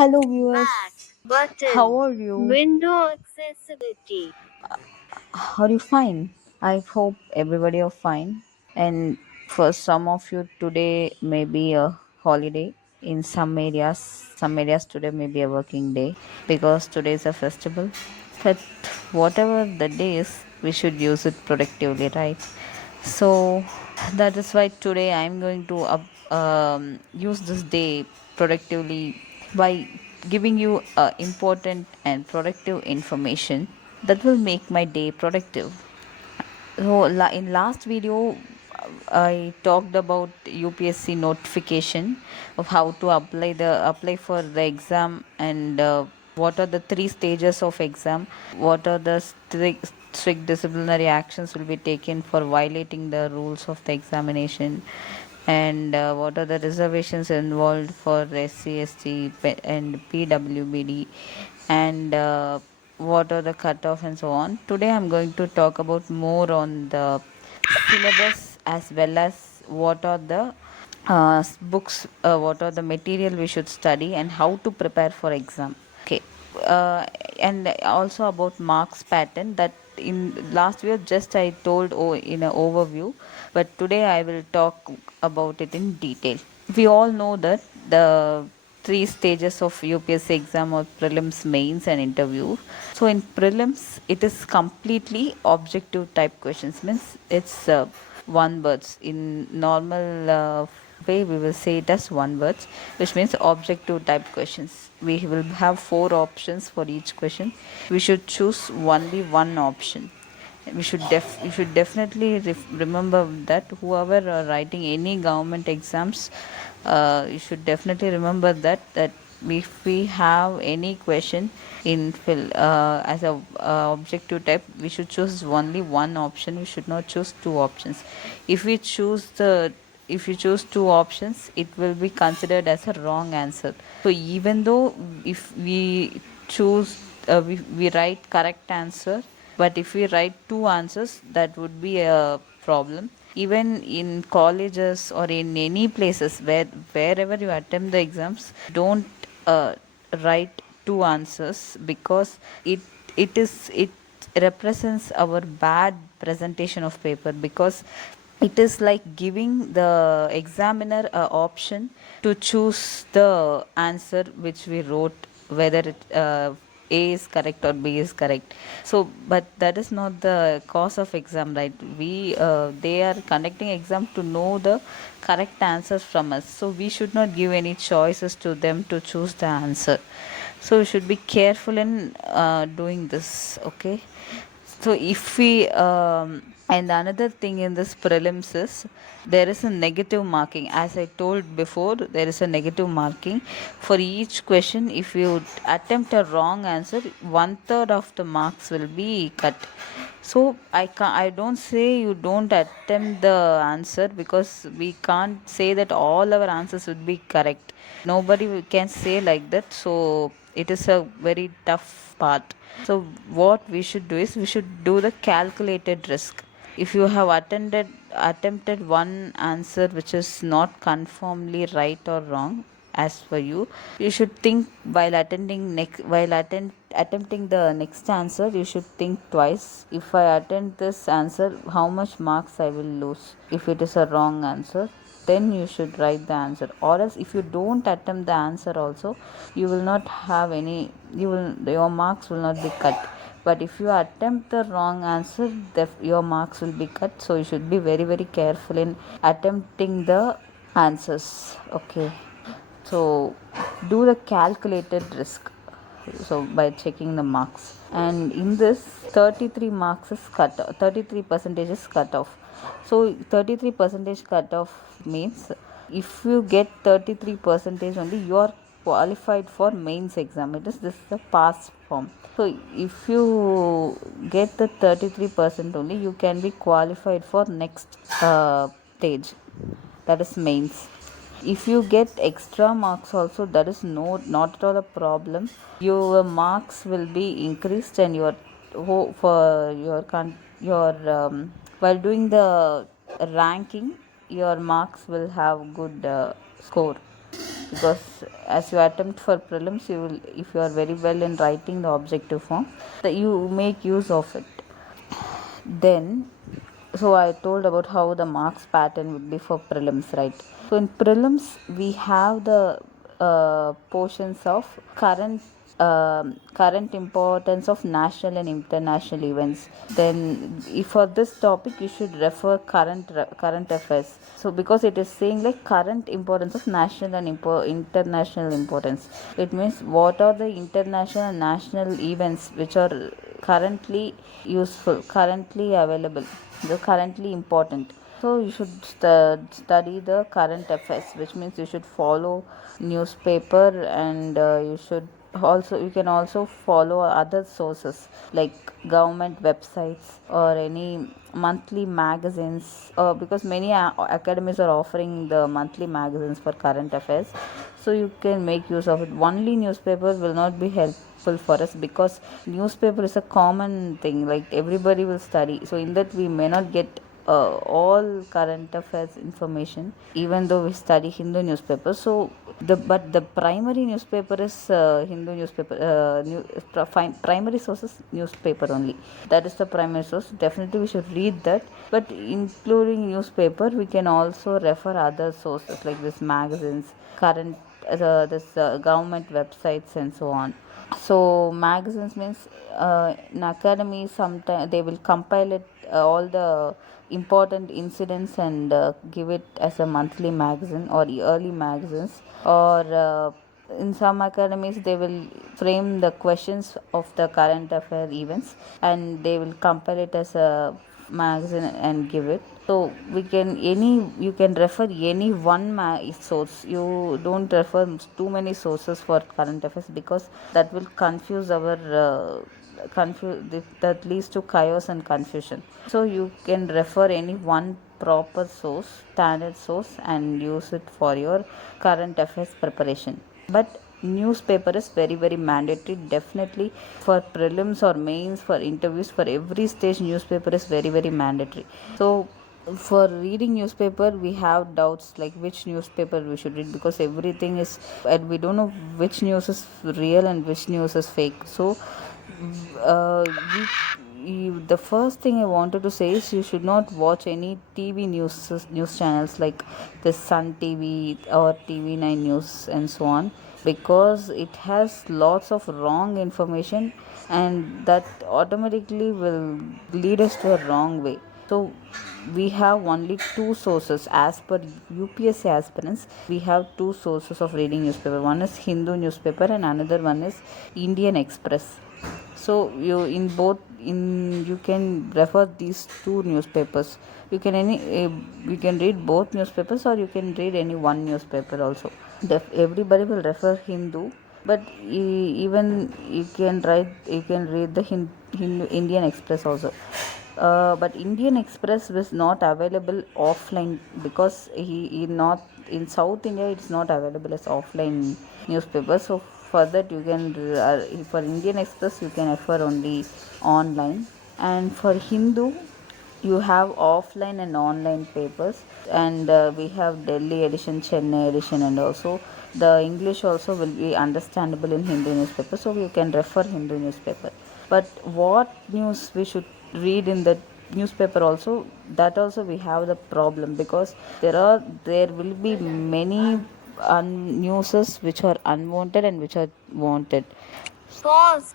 Hello viewers, Button. how are you? Window accessibility. Are you fine? I hope everybody are fine. And for some of you today may be a holiday. In some areas today may be a working day because today is a festival. But whatever the day is, we should use it productively, right? So that is why today I am going to use this day productively by giving you important and productive information that will make my day productive. So in last video, I talked about UPSC notification of how to apply for the exam and what are the three stages of exam, what are the strict disciplinary actions will be taken for violating the rules of the examination, and what are the reservations involved for SC, ST, and PWBD, and what are the cutoff and so on. Today I'm going to talk about more on the syllabus as well as what are the books, what are the material we should study and how to prepare for exam. Okay, and also about marks pattern that in last year just I told in an overview, but today I will talk about it in detail. We all know that the three stages of UPSC exam are prelims, mains, and interview. So in prelims, it is completely objective type questions. Means it's one words. In normal way, we will say it as one words, which means objective type questions. We will have four options for each question. We should choose only one option. We should definitely remember that whoever are writing any government exams, you should definitely remember that if we have any question in fill as a objective type, we should choose only one option. We should not choose two options. if we choose the if you choose two options, it will be considered as a wrong answer. So even though if we choose we write correct answer, but if we write two answers, that would be a problem. Even in colleges or in any places wherever you attempt the exams, don't uh, write two answers, because it represents our bad presentation of paper, because it is like giving the examiner a option to choose the answer which we wrote, whether A is correct or B is correct. So but that is not the cause of exam, right? They are conducting exam to know the correct answers from us, so we should not give any choices to them to choose the answer. So we should be careful in doing this. Okay, so if we and another thing in this prelims is there is a negative marking. As I told before, there is a negative marking for each question. If you attempt a wrong answer, one third of the marks will be cut. So I don't say you don't attempt the answer, because we can't say that all our answers would be correct. Nobody can say like that. So it is a very tough part. So what we should do is we should do the calculated risk. If you have attempted one answer which is not conformly right or wrong as for you, you should think while attempting the next answer, you should think twice. If I attempt this answer, how much marks I will lose if it is a wrong answer. Then you should write the answer, or else if you don't attempt the answer also, you will not have any, your marks will not be cut. But if you attempt the wrong answer, your marks will be cut. So you should be very very careful in attempting the answers. Okay, so do the calculated risk, so by checking the marks. And in this, 33 marks is cut 33 percentage is cut off. So 33 percentage cut off means if you get 33 percentage only, you are qualified for mains exam. This is the pass form. So if you get the 33% only, you can be qualified for next stage, that is mains. If you get extra marks also, that is not at all a problem. Your marks will be increased, and for your while doing the ranking, your marks will have good score. because as you attempt for prelims, you will, if you are very well in writing the objective form, that you make use of it. Then, so I told about how the marks pattern would be for prelims, right? So in prelims we have the portions of current importance of national and international events. Then if for this topic you should refer current affairs. So because it is saying like current importance of national and international importance, it means what are the international and national events which are currently useful, currently available, the currently important. So you should study the current affairs, which means you should follow newspaper, and you can also follow other sources like government websites or any monthly magazines, because many academies are offering the monthly magazines for current affairs. So you can make use of it. Only newspaper will not be helpful for us, because newspaper is a common thing, like everybody will study, so in that we may not get all current affairs information, even though we study Hindu newspaper. So the primary newspaper is Hindu newspaper. Primary source is newspaper only. That is the primary source. Definitely we should read that. But including newspaper, we can also refer other sources like this magazines, current this government websites, and so on. So magazines means in academy sometimes they will compile it, all the important incidents, and give it as a monthly magazine or yearly magazines, or in some academies they will frame the questions of the current affair events, and they will compile it as a magazine and give it. So you can refer any one source. You don't refer too many sources for current affairs, because that will confuse our that leads to chaos and confusion. So you can refer any one proper source, standard source, and use it for your current affairs preparation. But newspaper is very mandatory, definitely, for prelims or mains, for interviews, for every stage newspaper is very mandatory. So for reading newspaper we have doubts like which newspaper we should read, because everything is, and we don't know which news is real and which news is fake. So uh, the first thing I wanted to say is you should not watch any TV news channels like the Sun TV or TV9 News and so on, because it has lots of wrong information, and that automatically will lead us to a wrong way. So we have only two sources as per UPSC aspirants. We have two sources of reading newspaper. One is Hindu newspaper and another one is Indian Express. So you can refer these two newspapers. You can read both newspapers, or you can read any one newspaper also. Everybody will refer Hindu, but even you can read the Indian Express also. But Indian Express was not available offline, because he not in South India it's not available as offline newspaper. So for that you can for Indian Express you can refer only online. And for Hindu you have offline and online papers, and we have Delhi edition, Chennai edition, and also the English also will be understandable in Hindu newspaper, so you can refer Hindu newspaper. But what news we should read in the newspaper also, that also we have the problem, because there will be many newses which are unwanted and which are wanted. Pause.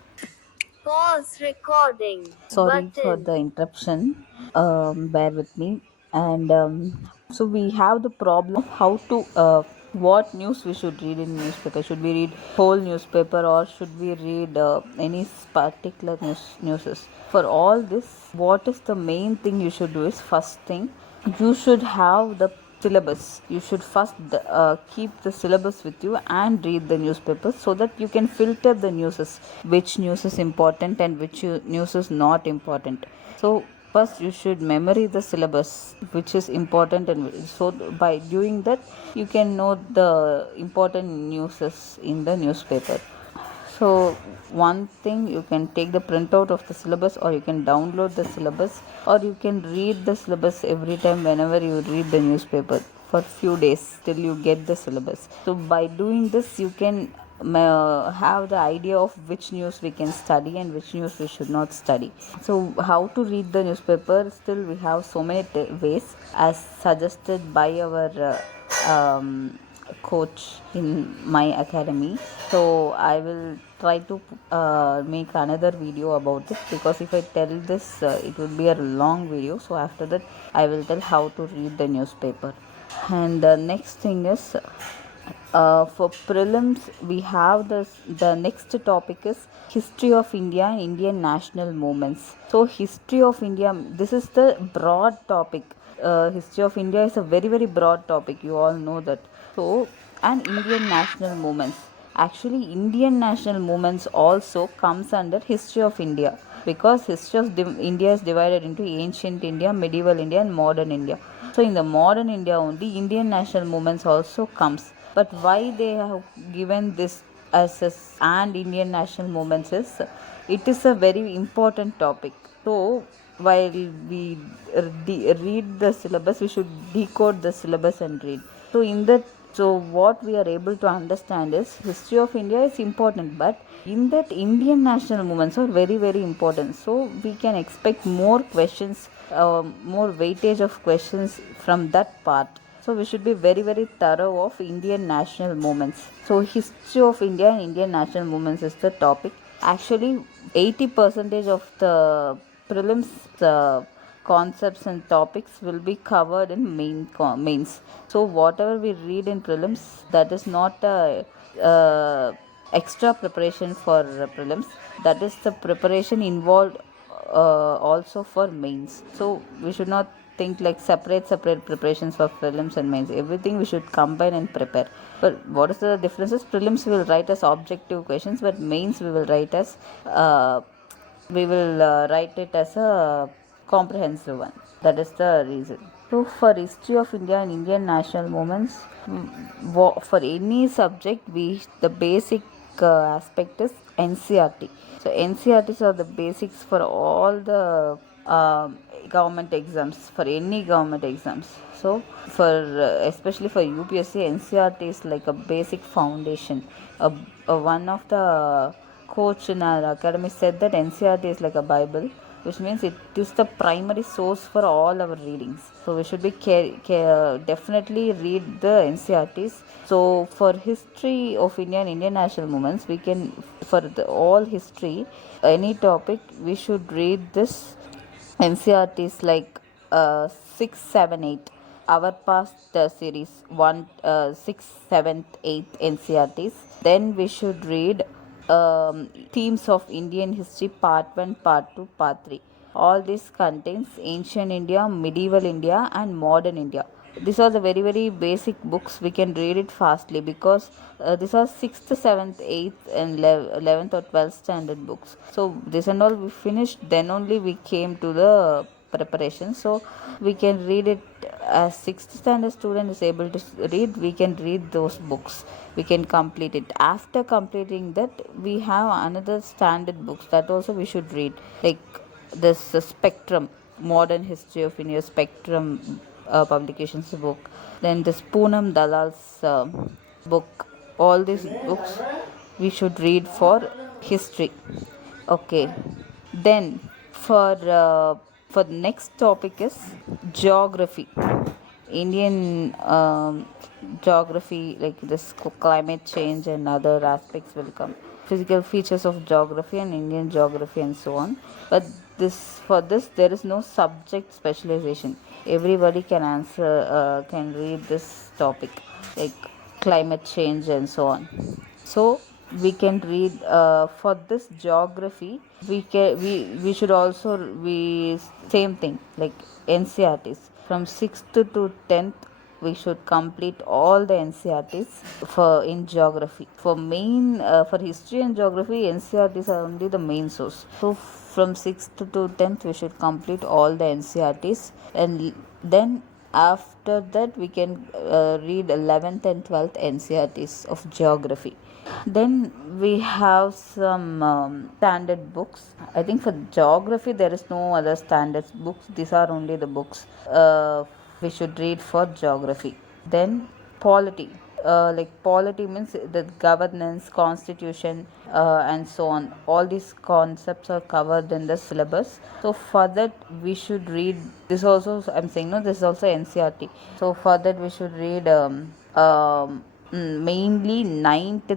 Pause recording. Sorry for the Button. interruption. Bear with me. And so we have the problem of how to what news we should read in newspaper. Should we read whole newspaper, or should we read any particular newses? For all this, what is the main thing you should do is, first thing, you should have the syllabus. You should first keep the syllabus with you and read the newspapers, so that you can filter the newses, which news is important and which news is not important. So first you should memory the syllabus which is important, and so by doing that you can know the important newses in the newspaper. So one thing, you can take the printout of the syllabus, or you can download the syllabus, or you can read the syllabus every time whenever you read the newspaper. for few days till you get the syllabus. So by doing this you can have the idea of which news we can study and which news we should not study. So how to read the newspaper, still we have so many ways as suggested by our coach in my academy. So I will try to make another video about it, because if I tell this it will be a long video. So after that I will tell how to read the newspaper. And the next thing is, for prelims we have the next topic is history of India and Indian national movements. So history of India, this is the broad topic. History of India is a very very broad topic, you all know that. So, and Indian national movements, actually Indian national movements also comes under history of India, because history of India is divided into ancient India, medieval India and modern India. So in the modern India only Indian national movements also comes. But why they have given this as a and Indian national movements is, it is a very important topic. So while we read the syllabus, we should decode the syllabus and read. So in that, so what we are able to understand is history of India is important, but in that Indian national movements are very very important. So we can expect more questions, more weightage of questions from that part. So we should be very very thorough of Indian national movements. So history of India and Indian national movements is the topic. Actually 80% of the prelims concepts and topics will be covered in mains. So whatever we read in prelims, that is not a extra preparation for prelims, that is the preparation involved also for mains. So we should not think like separate preparations for prelims and mains. Everything we should combine and prepare. But what is the differences? Prelims we will write as objective questions, but mains we will write as write it as a comprehensive one. That is the reason. So for history of India and Indian national movements, for any subject, we the basic aspect is NCRT. So NCRTs are the basics for all the government exams, for any government exams. So for especially for UPSC, NCRT is like a basic foundation. One of the coach in our academy said that NCRT is like a Bible, which means it is the primary source for all our readings. So we should be definitely read the NCRTs. So for history of India and Indian national movements, we can, for all history, any topic, we should read this NCRTs like 6, 7, 8. Our past series 1, 6, 7, 8 NCRTs. Then we should read themes of Indian history part 1, part 2, part 3. All this contains ancient India, medieval India and modern India. These are the very very basic books. We can read it fastly, because these are 6th, 7th, 8th and 11th or 12th standard books. So this and all we finished, then only we came to the preparation. So we can read it as 6th standard student is able to read. We can read those books, we can complete it. After completing that, we have another standard books that also we should read, like this Spectrum, modern history of India, Spectrum publications book. Then this Poonam Dalal's book. All these books we should read for history. Okay. Then for the next topic is geography. Indian geography, like this climate change and other aspects will come. Physical features of geography and Indian geography and so on. But this, for this there is no subject specialization. Everybody can answer, can read this topic, like climate change and so on. So we can read for this geography. We should also, we same thing like NCRTs from 6th to 10th. We should complete all the NCRTs for in geography. For main for history and geography, NCRTs are only the main source. So from 6th to 10th we should complete all the NCRTs, and then after that we can read 11th and 12th NCRTs of geography. Then we have some standard books. I think for geography there is no other standard books. These are only the books we should read for geography. Then polity, like polity means the governance, constitution, and so on. All these concepts are covered in the syllabus. So for that we should read this also. I'm saying no, this is also NCRT. So for that we should read mainly ninth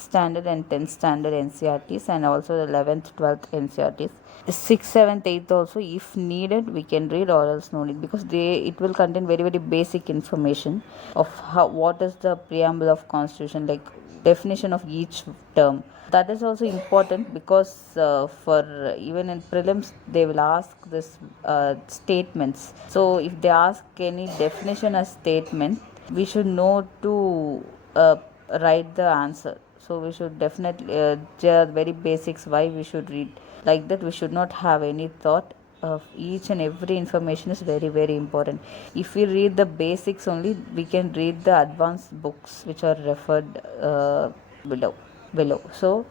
standard and 10th standard NCRTs, and also the 11th 12th NCRTs. 6th 7th 8th also, if needed we can read, or else no need, because it will contain very very basic information of how, what is the preamble of constitution, like definition of each term. That is also important, because for even in prelims they will ask this statements. So if they ask any definition as statement, we should know to uh, write the answer. So we should definitely there are very basics why we should read. Like that we should not have any thought of each and every information is very very important. If we read the basics only, we can read the advanced books which are referred below. So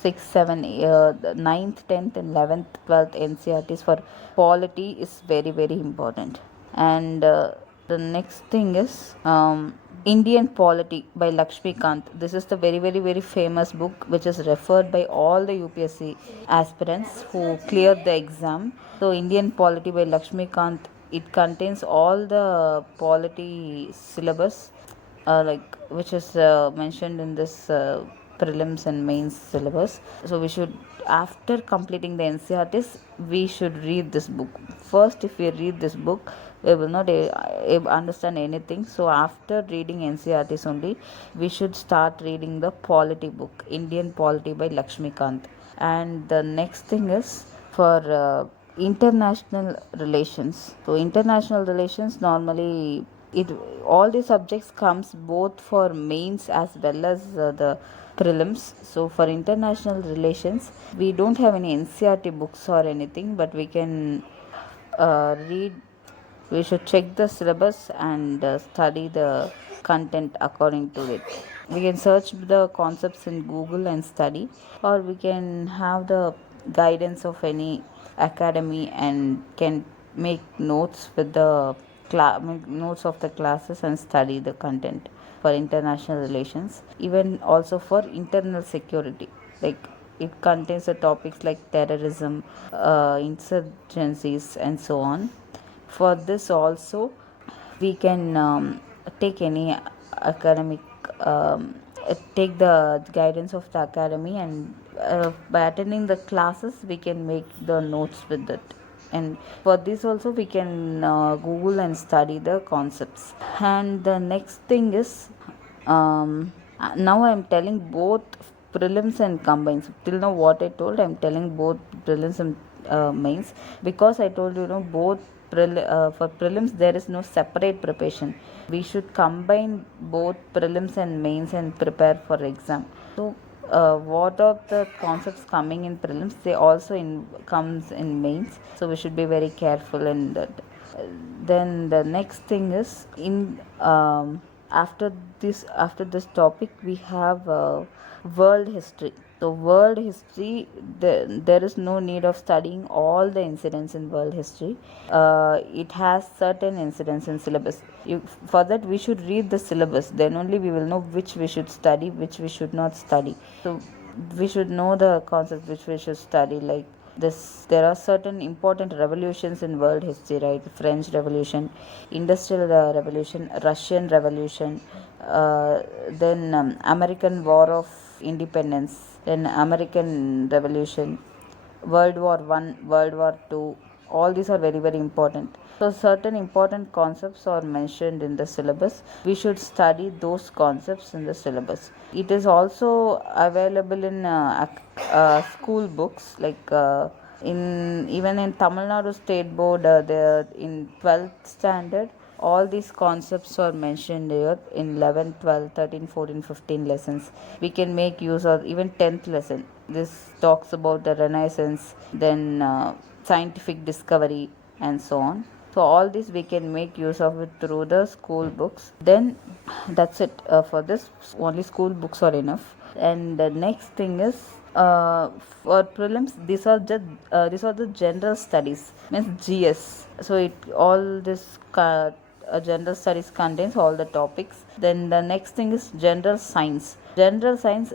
6 7 the ninth 10th and 11th 12th NCRTs for polity is very very important. And the next thing is Indian Polity by Lakshmi Kant. This is the very very very famous book which is referred by all the UPSC aspirants who cleared the exam. So Indian Polity by Lakshmi Kant, it contains all the polity syllabus, like which is mentioned in this prelims and mains syllabus. So we should, after completing the NCRTs, we should read this book first. If we read this book, we will not understand anything. So after reading NCRTs only, we should start reading the polity book, Indian Polity by Lakshmikant. And the next thing is for international relations. So international relations normally, it all the subjects comes both for mains as well as the prelims. So for international relations we don't have any NCRT books or anything, but we can read. We should check the syllabus and study the content according to it. We can search the concepts in Google and study, or we can have the guidance of any academy and can make notes with the make notes of the classes and study the content for international relations. Even also for internal security, like it contains the topics like terrorism, insurgencies, and so on. For this also we can take any academic, take the guidance of the academy, and by attending the classes we can make the notes with it. And for this also we can Google and study the concepts. And the next thing is, now I am telling both prelims and combines. Till now what I told, I am telling both prelims and mains, because I told you, both for prelims there is no separate preparation. We should combine both prelims and mains and prepare for exam. So what are the concepts coming in prelims, they also comes in mains. So we should be very careful in that. Then the next thing is in after this topic we have world history. So world history, there is no need of studying all the incidents in world history. It has certain incidents in syllabus. For that we should read the syllabus, then only we will know which we should study, which we should not study. So we should know the concepts which we should study. Like this, there are certain important revolutions in world history, right? French Revolution, Industrial Revolution, Russian Revolution, then American War of Independence, then American Revolution, World War One, World War Two. All these are very very important. So certain important concepts are mentioned in the syllabus. We should study those concepts in the syllabus. It is also available in school books, like in even in Tamil Nadu State Board, in 12th standard. All these concepts are mentioned here in 11, 12, 13, 14, 15 lessons. We can make use of even 10th lesson. This talks about the Renaissance, then scientific discovery, and so on. So all this we can make use of it through the school books. Then that's it for this. Only school books are enough. And the next thing is, for prelims, these are the general studies, means GS. So it all this general studies contains all the topics. Then the next thing is general science. General science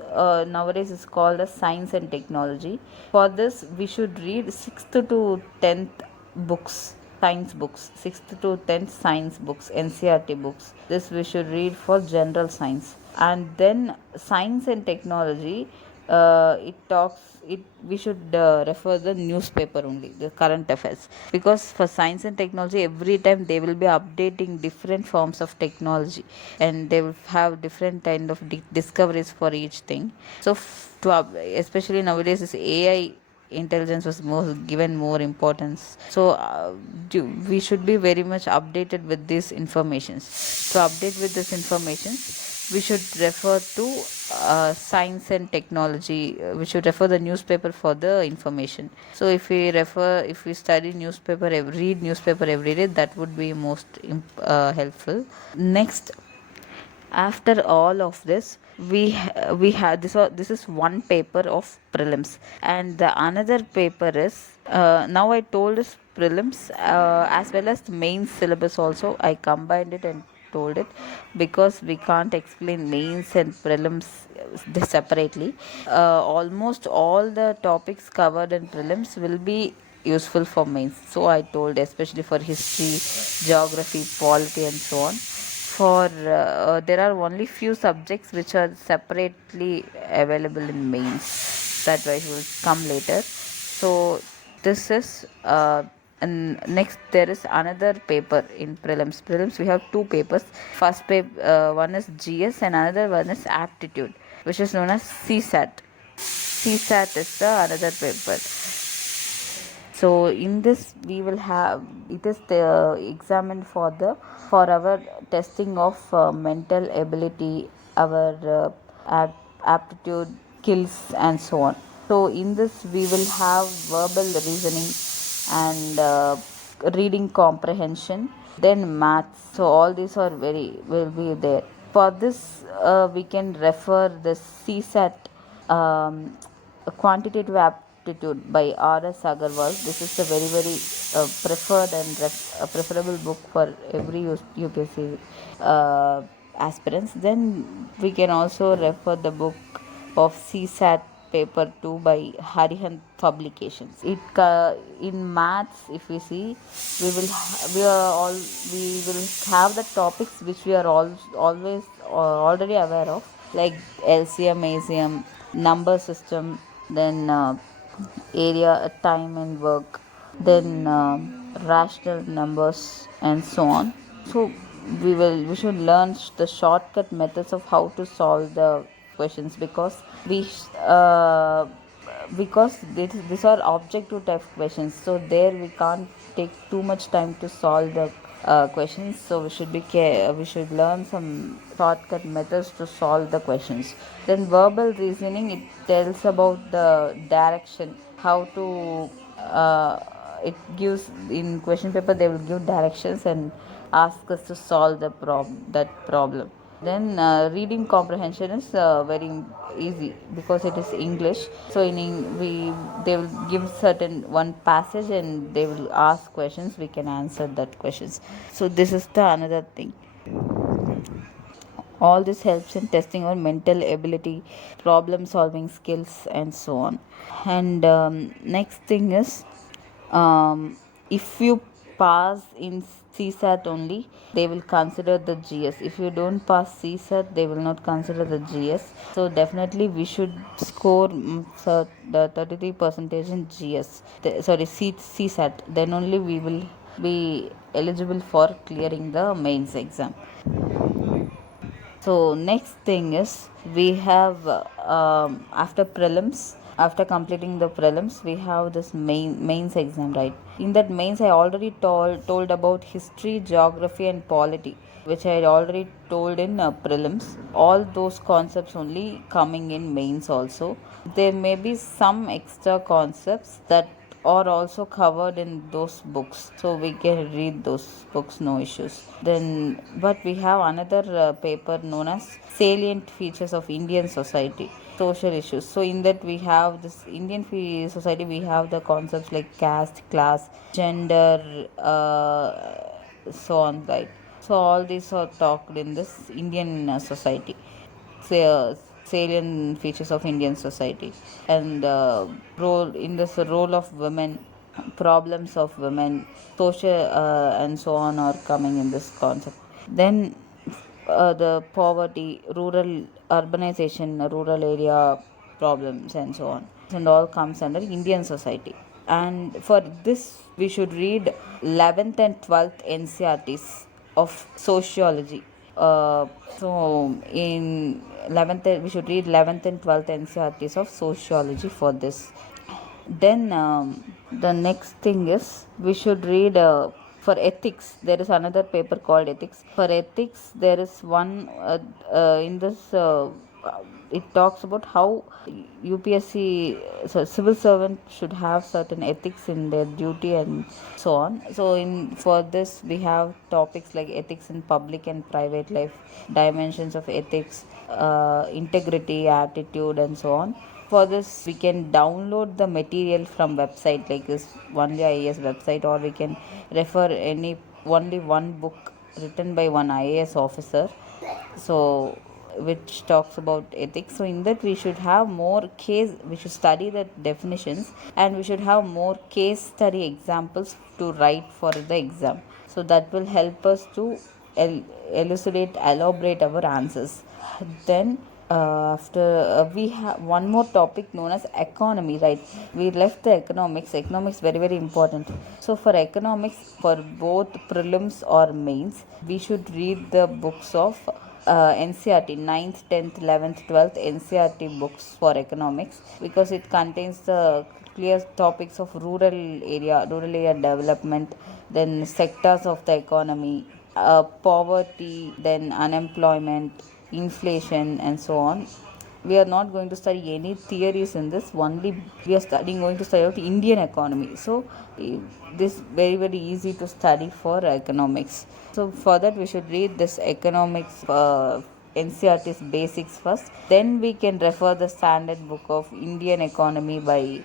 nowadays is called as science and technology. For this, we should read 6th to 10th books, science books, 6th to 10th science books, NCRT books. This we should read for general science. And then science and technology, it talks it we should refer the newspaper only, the current affairs, because for science and technology every time they will be updating different forms of technology, and they will have different kind of discoveries for each thing. So especially nowadays this AI intelligence was more given more importance. So we should be very much updated with these informations. To update with this information, we should refer to science and technology. We should refer the newspaper for the information. So if we study newspaper, read newspaper every day, that would be most helpful. Next, after all of this, we have this is one paper of prelims, and the another paper is, now I told is prelims as well as the main syllabus also. I combined it and told it, because we can't explain mains and prelims separately. Almost all the topics covered in prelims will be useful for mains, so I told, especially for history, geography, polity, and so on. For there are only few subjects which are separately available in mains, that why will come later. So this is and next there is another paper in prelims. We have two papers. First paper, one is GS and another one is aptitude, which is known as CSAT is the another paper. So in this we will have, it is the examined for our testing of mental ability, our aptitude, skills, and so on. So in this we will have verbal reasoning and reading comprehension, then maths. So all these are very will be there. For this we can refer the CSAT, quantitative aptitude by R.S. Agarwal. This is a very very preferred and preferable book for every UPSC aspirants. Then we can also refer the book of CSAT paper 2 by Harihant Publications. In maths, if we see, we will have the topics which we are always already aware of, like LCM, ACM, number system, then area, time, and work, then rational numbers, and so on. So we should learn the shortcut methods of how to solve the questions, because these are objective type questions, so there we can't take too much time to solve the questions. So we should learn some shortcut methods to solve the questions. Then verbal reasoning, it tells about the direction, how to it gives, in question paper they will give directions and ask us to solve that problem. Then reading comprehension is very easy, because it is English. So they will give certain one passage and they will ask questions, we can answer that questions. So this is the another thing. All this helps in testing our mental ability, problem solving skills, and so on. And next thing is, if you pass in CSAT only, they will consider the GS. If you don't pass CSAT, they will not consider the GS. So definitely we should score the 33 percentage in GS. CSAT. Then only we will be eligible for clearing the mains exam. So next thing is, we have after prelims, after completing the prelims, we have this mains exam, right? In that mains, I already told about history, geography, and polity, which I had already told in prelims. All those concepts only coming in mains also. There may be some extra concepts that are also covered in those books, so we can read those books, no issues. Then but we have another paper known as salient features of Indian society, social issues. So in that we have this Indian society, we have the concepts like caste, class, gender, so on, right? So all these are talked in this Indian society, say, salient features of Indian society, and role in this role of women, problems of women, social and so on are coming in this concept. Then the poverty, rural urbanization, rural area problems, and so on, and all comes under Indian society. And for this we should read 11th and 12th NCRTs of sociology. So in 11th we should read 11th and 12th NCRTs of sociology for this. Then the next thing is we should read for ethics. There is another paper called ethics. For ethics, there is one in this. It talks about how UPSC, so civil servant should have certain ethics in their duty and so on. So in for this we have topics like ethics in public and private life, dimensions of ethics, integrity, attitude, and so on. For this we can download the material from website like this only IAS website, or we can refer any only one book written by one IAS officer, so which talks about ethics. So in that we should have more case, we should study the definitions, and we should have more case study examples to write for the exam, so that will help us to elucidate, elaborate our answers. Then after we have one more topic known as economy, right? We left the economics very very important. So for economics, for both prelims or mains, we should read the books of NCRT, 9th, 10th, 11th, 12th NCRT books for economics, because it contains the clear topics of rural area development, then sectors of the economy, poverty, then unemployment, inflation, and so on. We are not going to study any theories in this, only we are studying going to study out Indian economy. So this very very easy to study for economics. So for that we should read this economics NCRT's basics first, then we can refer the standard book of Indian economy by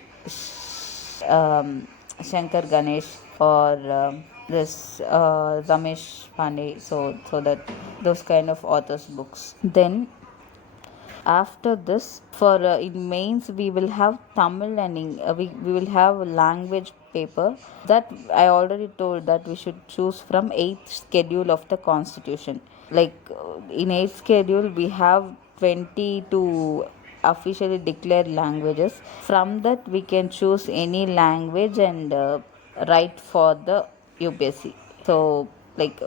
Shankar Ganesh, or this Ramesh Pandey, so that those kind of authors books. Then after this, for in mains we will have Tamil and we will have language paper. That I already told that we should choose from 8th schedule of the constitution. Like in 8th schedule we have 22 officially declared languages. From that we can choose any language and write for the UPSC. So like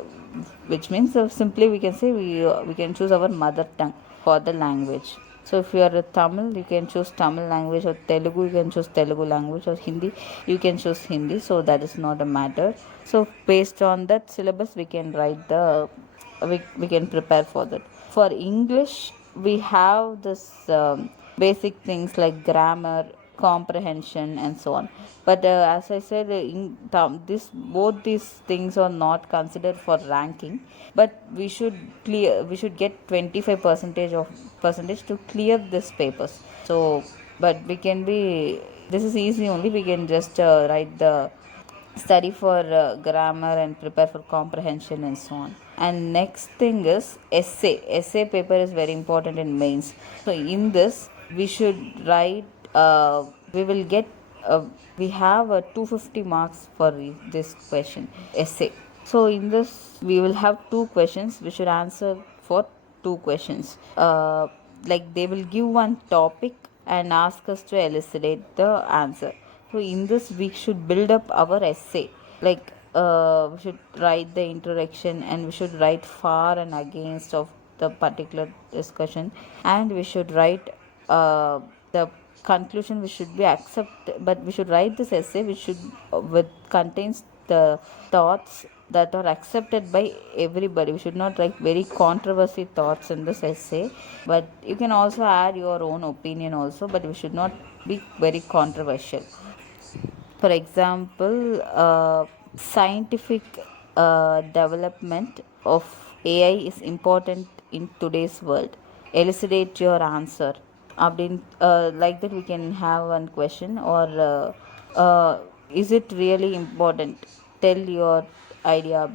which means simply we can say we can choose our mother tongue for the language. So if you are a Tamil, you can choose Tamil language, or Telugu, you can choose Telugu language, or Hindi, you can choose Hindi. So that is not a matter. So based on that syllabus, we can write the we can prepare for that. For English, we have this basic things like grammar, comprehension, and so on. But as I said, this both these things are not considered for ranking, but we should get 25 percentage to clear this papers. So but we can be, this is easy only, we can just write the study for grammar and prepare for comprehension and so on. And next thing is essay paper is very important in mains. So in this we should write we will get uh, we have 250 marks for this question essay. So in this we will have two questions, we should answer for two questions. Like they will give one topic and ask us to elucidate the answer. So in this we should build up our essay. Like we should write the introduction, and we should write for and against of the particular discussion, and we should write the conclusion. We should be accept, but we should write this essay which should with contains the thoughts that are accepted by everybody. We should not write very controversy thoughts in this essay, but you can also add your own opinion also, but we should not be very controversial. For example, scientific development of AI is important in today's world. Elucidate your answer. Like that, we can have one question, or is it really important? Tell your idea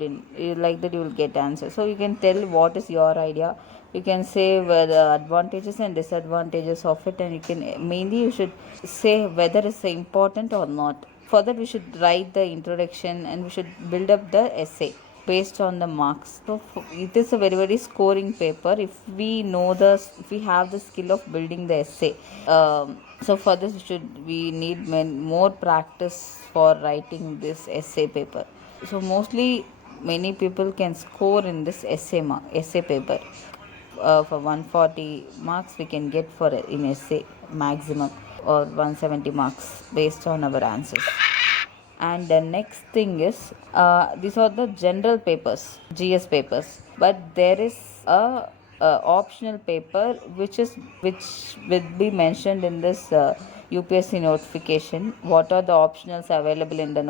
like that you will get answer. So you can tell what is your idea. You can say where the advantages and disadvantages of it, and you can mainly you should say whether it's important or not. For that we should write the introduction and we should build up the essay based on the marks. So it is a very very scoring paper if we know the if we have the skill of building the essay. So for this we need more practice for writing this essay paper. So mostly many people can score in this essay paper. For 140 marks we can get for in essay maximum, or 170 marks based on our answers. And the next thing is, these are the general papers, GS papers, but there is a optional paper which will be mentioned in this UPSC notification. What are the optionals available in the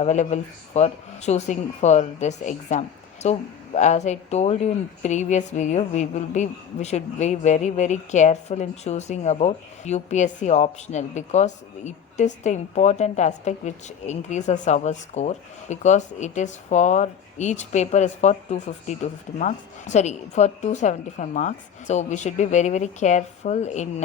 available for choosing for this exam? So as I told you in previous video, we should be very very careful in choosing about UPSC optional, because it is the important aspect which increases our score, because it is for each paper is for 250 marks, sorry, for 275 marks. So we should be very very careful in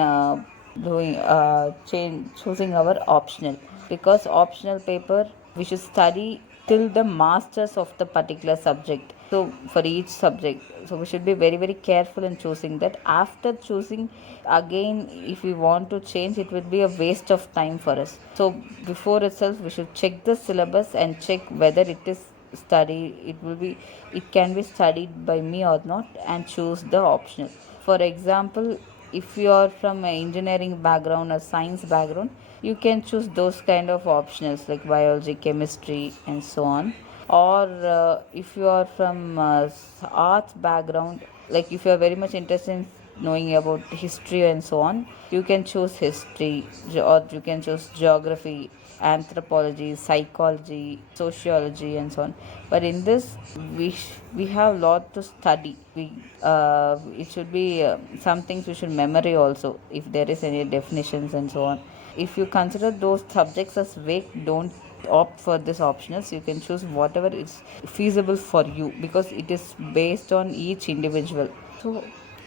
choosing our optional, because optional paper we should study till the masters of the particular subject. So for each subject, so we should be very very careful in choosing that. After choosing again, if we want to change, it will be a waste of time for us. So before itself we should check the syllabus and check whether it is study it can be studied by me or not, and choose the optional. For example, if you are from an engineering background or science background, you can choose those kind of optionals like biology, chemistry, and so on. Or if you are from arts background, like if you are very much interested in knowing about history and so on, you can choose history, or you can choose geography, anthropology, psychology, sociology, and so on. But in this we have lot to study. It should be some things we should memory also, if there is any definitions and so on. If you consider those subjects as weak, don't opt for this optionals. You can choose whatever is feasible for you, because it is based on each individual. So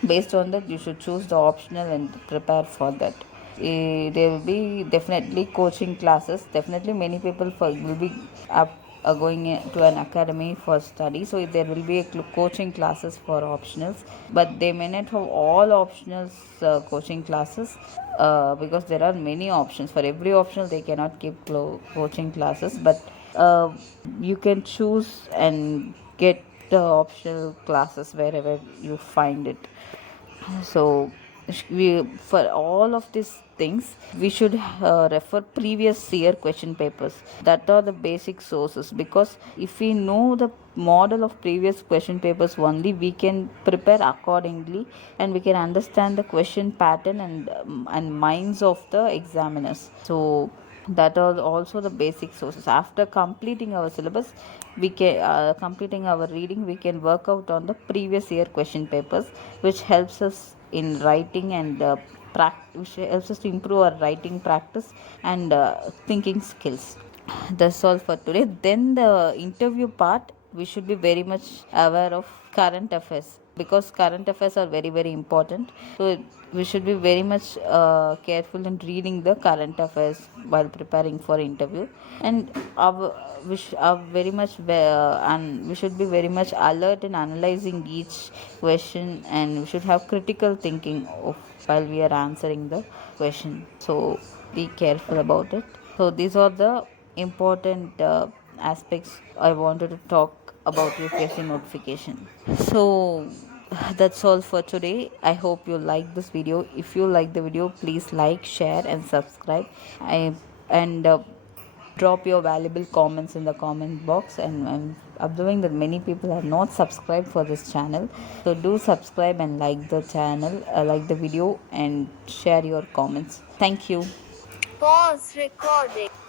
based on that you should choose the optional and prepare for that. There will be definitely coaching classes. Definitely many people will be up going to an academy for study, so there will be a coaching classes for optionals, but they may not have all optionals coaching classes, because there are many options. For every optional they cannot keep coaching classes, but you can choose and get the optional classes wherever you find it. So for all of these things we should refer previous year question papers. That are the basic sources, because if we know the model of previous question papers only, we can prepare accordingly, and we can understand the question pattern and minds of the examiners. So that are also the basic sources. After completing our syllabus, we can completing our reading, we can work out on the previous year question papers, which helps us in writing and which helps us to improve our writing practice and thinking skills. That's all for today. Then the interview part, we should be very much aware of current affairs, because current affairs are very very important. So we should be very much careful in reading the current affairs while preparing for interview. And are very much and we should be very much alert in analyzing each question, and we should have critical thinking of while we are answering the question. So be careful about it. So these are the important aspects I wanted to talk about UPSC notification. So that's all for today. I hope you like this video. If you like the video, please like, share, and subscribe. I and drop your valuable comments in the comment box. And I'm observing that many people are not subscribed for this channel, so do subscribe and like the channel, like the video, and share your comments. Thank you. Pause recording.